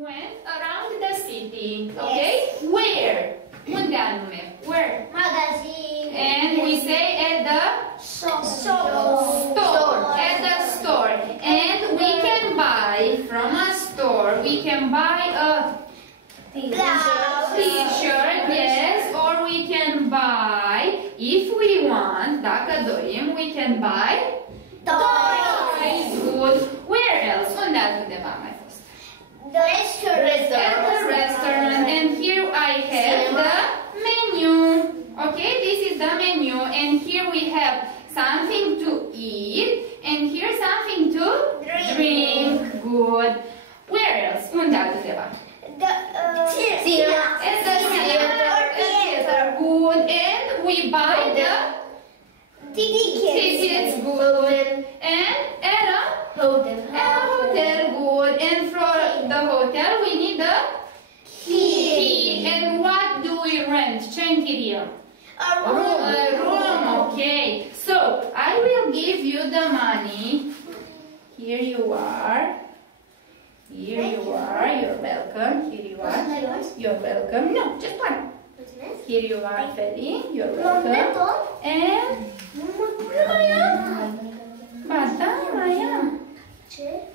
went around the city. Okay? Yes. Where? Unde anume? Where? Magazine. And we say at the store. At the store. And we can buy from a store. We can buy a t-shirt, yes, or we can buy, if we want, dacă dorim, we can buy toys. Good. Where else? Unde altundeva mai fost? The restaurant. At the restaurant. And here I have the menu. Okay, this is the menu. And here we have something to eat. And here something to drink. Good. Where else? Unde altundeva? Cinema. At the theater. Good. And we buy the tickets. Good. And at a hotel. Good. And for the hotel we need the key. And what do we rent? Ce închiriem? A room. A room. Okay. So I will give you the money. Here you are. Here you are. You're welcome. Here you are. You're welcome. No, just one. Here you are, Feli. You're welcome. And mai am. Ba da, mai am.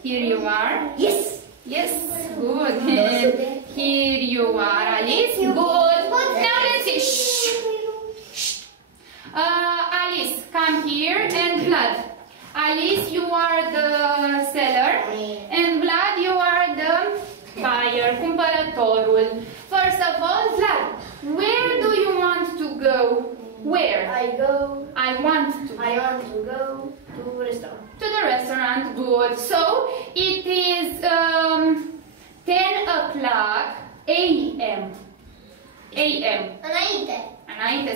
Here you are. Yes. Yes. Good. And here you are, Alice. Good. Now let's see. Shh. Alice, come here. And Vlad. Alice, you are the seller. And Vlad, you are the buyer, cumpărătorul. First of all, Vlad, where do you want to go? Where? I want to go to restaurant. To the restaurant. Good. So it is 10 o'clock a.m. Înainte.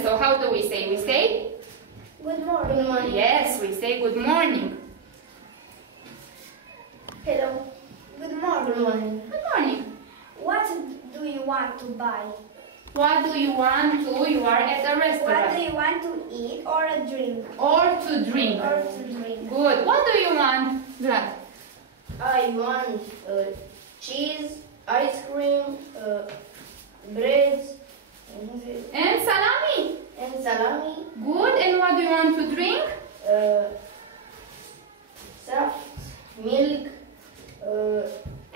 So how do we say? We say Good morning. yes. We say good morning. Hello. Good morning. Good morning. What do you want to buy? What do you want to? You are at the What restaurant. do you want to eat or a drink? Or to drink. Good. What do you want, Vlad? I want cheese, ice cream, bread, And salami. and salami, Good. And what do you want to drink? soft milk.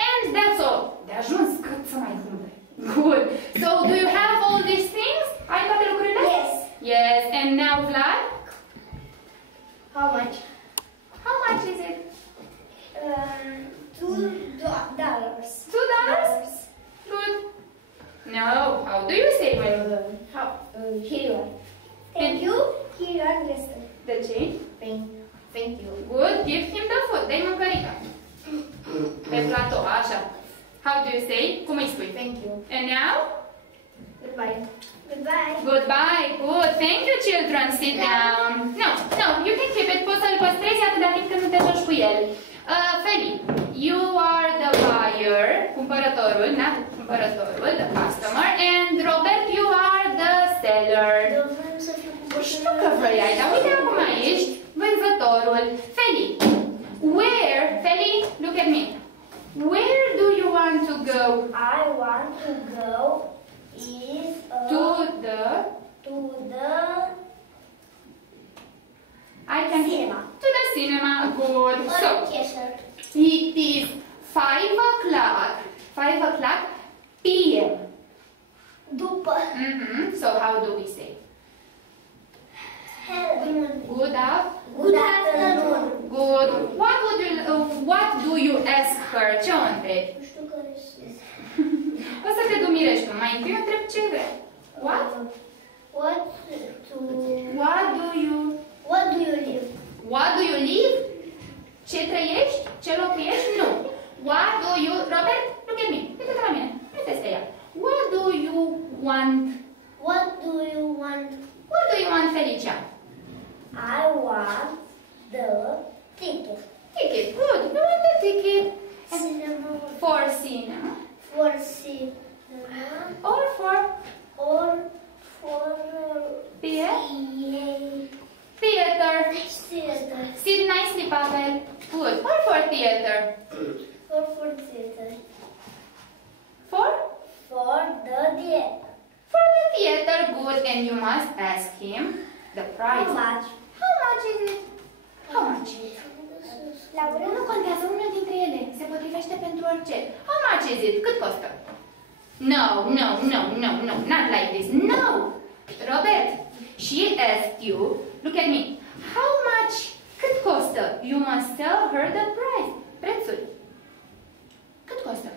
And that's all. De ajuns cât să mai umble. Good. So do you have all these things? Ai toate lucrurile? Yes. Yes. And now Vlad? How much? How much is it? $2. $2? Good. No. How do you say when? Here you are. Thank you. Here are the restaurant. The change? Thank you. Good. Give him the food. Dă-i mâncărica. Pe platou, așa. How do you say? Cum îi spui? Thank you. And now? Goodbye. Goodbye. Goodbye. Good. Thank you, children. Sit down. No, you can keep it. Poți să-l păstrezi atâta timp când nu te joci cu el. Feli, you are the buyer, cumpărătorul, not cumpărătorul, the customer. And Robert, you are the seller. Știu că vrei, dar uite acum ești vânzătorul. Feli, where, Feli, look at me. Where do you want to go? I want to go To the cinema. To the cinema. Good. So it is 5 o'clock p.m. După. So how do we say? Good afternoon. Good. What do you ask her? Ce o întrebi? Nu știu care sunt. O să te dumirești tu. Mai întâi o întrebi ce vrei. What? What do you live? What do you live? Ce trăiești? Ce locuiești? Nu. What do you... Robert, look at me. Uite-te la mine. Uite-te ea. What do you want? What do you want? What do you want, Felicia? I want the ticket. Ticket. Good. You want the ticket? Cinema. For cinema. For cinema. Or for theater. Sit nicely, Pavel. Good. Or for theater. Or for theater. must ask him the price. How much? How much is it? How much? Laura, Nu contează unul dintre ele. Se potrivește pentru orice. How much is it? Cât costă? No, no, no, no, no. Not like this. No! Robert, she asked you, look at me. How much? Cât costă? You must tell her the price. Prețul. Cât costă?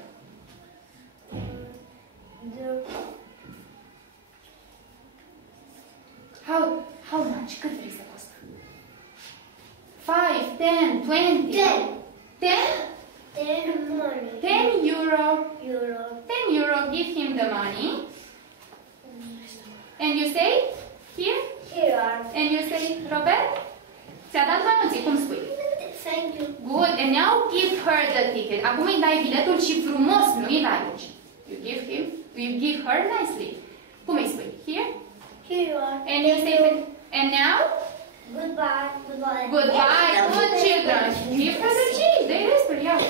How much? Cât vrei să costă? 5, 10, 20. 10? 10 money. 10 euro. Euro. 10 euro. Give him the money. And you say, here. Here are. And you say, Robert, ți-a dat bănuții, cum spui? Thank you. Good. And now give her the ticket. Acum îi dai biletul și frumos, nu îi dai aici. You give her nicely. Cum îi spui? Here. Here you are. And you say, and now? Goodbye. Goodbye. Goodbye, good children. Give her the cheese. They whisper, yeah.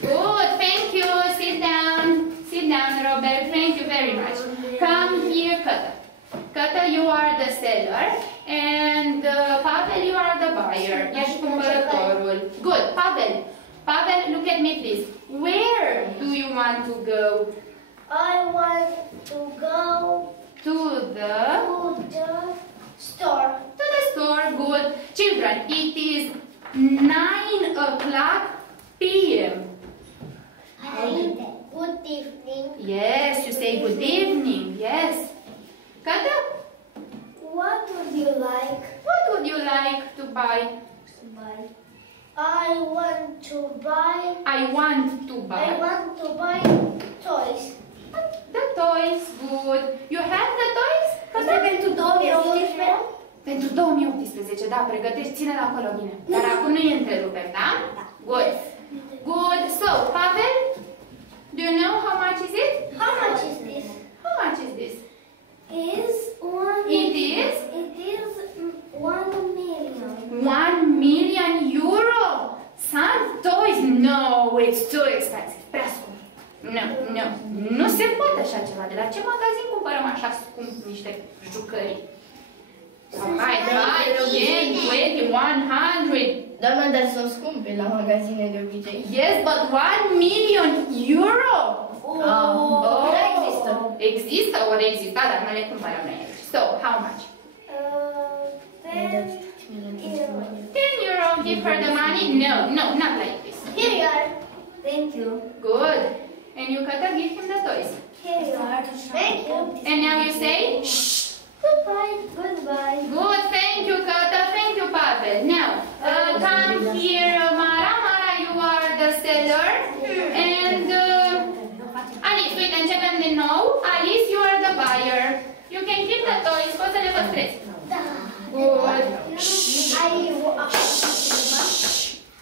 Good, thank you. Sit down. Sit down, Robert. Thank you very much. Come here, Kata. Kata, you are the seller. And Pavel, you are the buyer. Ești cumpărătorul. Good, Pavel. Pavel, look at me, please. Where do you want to go? I want to go To the store. To the store. Good. Children, it is 9 o'clock p.m. Good evening. Yes, you say good evening. Yes. Kata, What would you like what would you like to buy? to buy? I want to buy. I want to buy. I want to buy toys. The toys. Good. You have the toys? Asta e pentru 2018? Pentru 2018, da, pregătești, ține-l acolo bine. Dar acum nu-i întrerupem, da? Good. Good. So, Pavel, do you know how much is it? How much is this? How much is this? Is one. It is? It is 1 million. 1 million euro? Some toys? No, it's too expensive. Prea scump. No, no. Nu se poate așa ceva. De la ce magazin cumpărăm așa scump niște jucării? Hai, again, 20, 100. Doamna, dar sunt scumpe la magazine de obicei. Yes, but 1 million euro? Oh, există. Există, ori exista, dar nu le cumpărăm noi aici. So, how much? 10 euro. 10 euro, give her the money? No, no, not like this. Here you are. Thank you. Good. And you gotta give him the toys. Here you are. Thank you. And now you say, shh. Goodbye. Goodbye. Good, thank you, Kata, thank you, Pavel. Now, come here, Mara. Mara, you are the seller. And Alice, uite, începem din nou. Alice, you are the buyer. You can keep the toys, poți să le păstrezi. Good.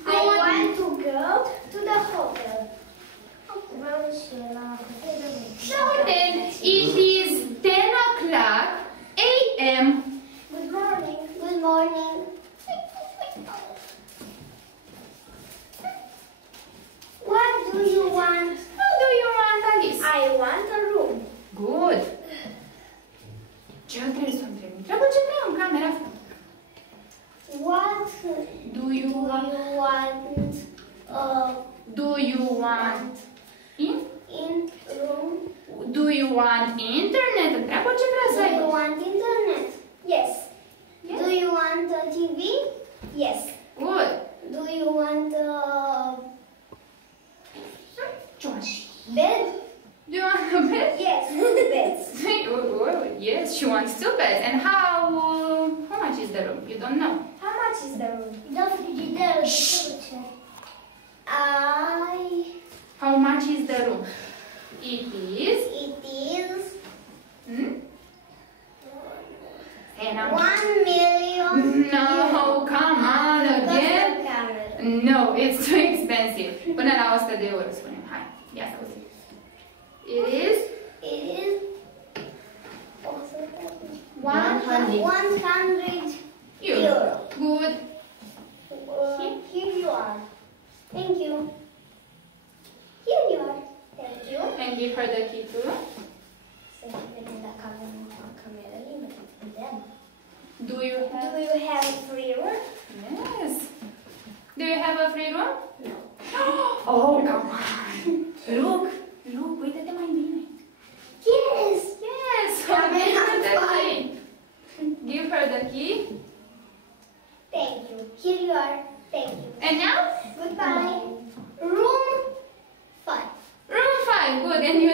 I want to go to the hotel. The hotel, it is 10 o'clock a.m. Good morning. Good morning. What do you want? How do you want, Alice? I want a room. Good. Ce trebuie să întrebi? Trebuie ce vreau în camera asta. What Do you want? Do you want in? room? Do you want internet? Întreabă ce vrea să Do you aibă. want internet? Yes. Yes. Do you want a TV? Yes. Good. Do you want a Ce want? bed? Do you want a bed? Yes. Beds. Yes, she wants 2 beds. And how much is the room? You don't know. How much is the room? The frigidaire. How much is the room? It is. It is Hmm? Say now. 1 million. No, come on again. No, it's too expensive. Până la 100 de euro, spunem. Hai, ia să auzim. It is It is 100 euro. Good. Here you are. Thank you. Here you are. Thank you. And give her the key too. Să vedem dacă avem o cameră liberă. Do you have? Do you have a free room? Yes. Do you have a free room? No. Oh, come on. Look, uite-te mai bine. Yes. Yes. Come Give her and the have key. Give her the key. Thank you. Here you are. Thank you. And now? Goodbye. Room 5. Room 5. Good. And you